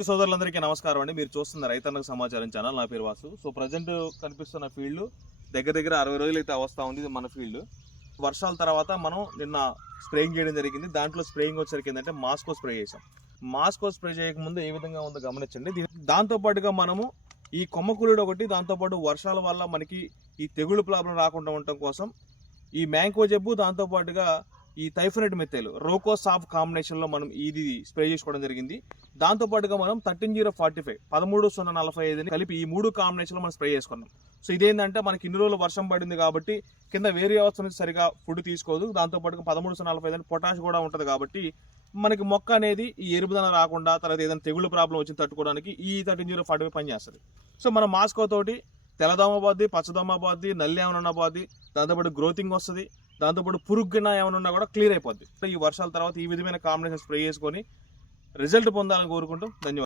రైతు సోదరులందరికీ నమస్కారం అండి. మీరు చూస్తున్న రైతన్నకు సమాచారం ఛానల్ నా పేరు వాసు. సో ప్రజెంట్ కనిపిస్తున్న ఫీల్డ్ దగ్గర దగ్గర అరవై రోజులు అయితే అవస్థ ఉంది ఇది మన ఫీల్డ్ వర్షాల తర్వాత మనం నిన్న స్ప్రేయింగ్ చేయడం జరిగింది. దాంట్లో స్ప్రేయింగ్ వచ్చేసరికి ఏంటంటే మాస్కో స్ప్రే చేసాం మాస్కో స్ప్రే చేయకముందు ఏ విధంగా ఉందో గమనించండి. దాంతోపాటుగా మనము ఈ కొమ్మకూలుడు ఒకటి దాంతోపాటు వర్షాల వల్ల మనకి ఈ తెగుళ్ళు ప్రాబ్లం రాకుండా ఉండటం కోసం ఈ మ్యాంకో జబ్బు దాంతోపాటుగా ఈ టైఫనైట్ మెథైల్ రోకోసాఫ్ కాంబినేషన్లో మనం ఇది స్ప్రే చేసుకోవడం జరిగింది. దాంతోపాటుగా మనం థర్టీన్ జీరో ఫార్టీ ఫైవ్ పదమూడు సున్నా నలభై ఐదుని కలిపి ఈ మూడు కాంబినేషన్లో మనం స్ప్రే చేసుకున్నాం. సో ఇదేంటంటే మనకి ఇన్ని రోజులు వర్షం పడింది కాబట్టి కింద వేరే వ్యవస్థ నుంచి సరిగా ఫుడ్ తీసుకోదు. దాంతోపాటుగా పదమూడు సున్నా నలభై ఐదు పొటాష్ కూడా ఉంటుంది కాబట్టి మనకి మొక్క అనేది ఈ ఎరుపుదన రాకుండా తర్వాత ఏదైనా తెగుళ్ళు ప్రాబ్లం వచ్చి తట్టుకోవడానికి ఈ థర్టీన్ జీరో ఫార్టీ ఫైవ్ పనిచేస్తుంది. సో మన మాస్కో తోటి తెల్లదోమ పోద్ది పచ్చదోమ పోద్ది నల్లి ఏమన్నా పోద్ది దాంతోపాటు గ్రోతింగ్ వస్తుంది. దాంతోపాటు పురుగుగిన ఏమైనా ఉన్నా కూడా క్లియర్ అయిపోద్ది. ఈ వర్షాల తర్వాత ఈ విధమైన కాంబినేషన్ స్ప్రే చేసుకొని రిజల్ట్ పొందాలని కోరుకుంటూ ధన్యవాదాలు.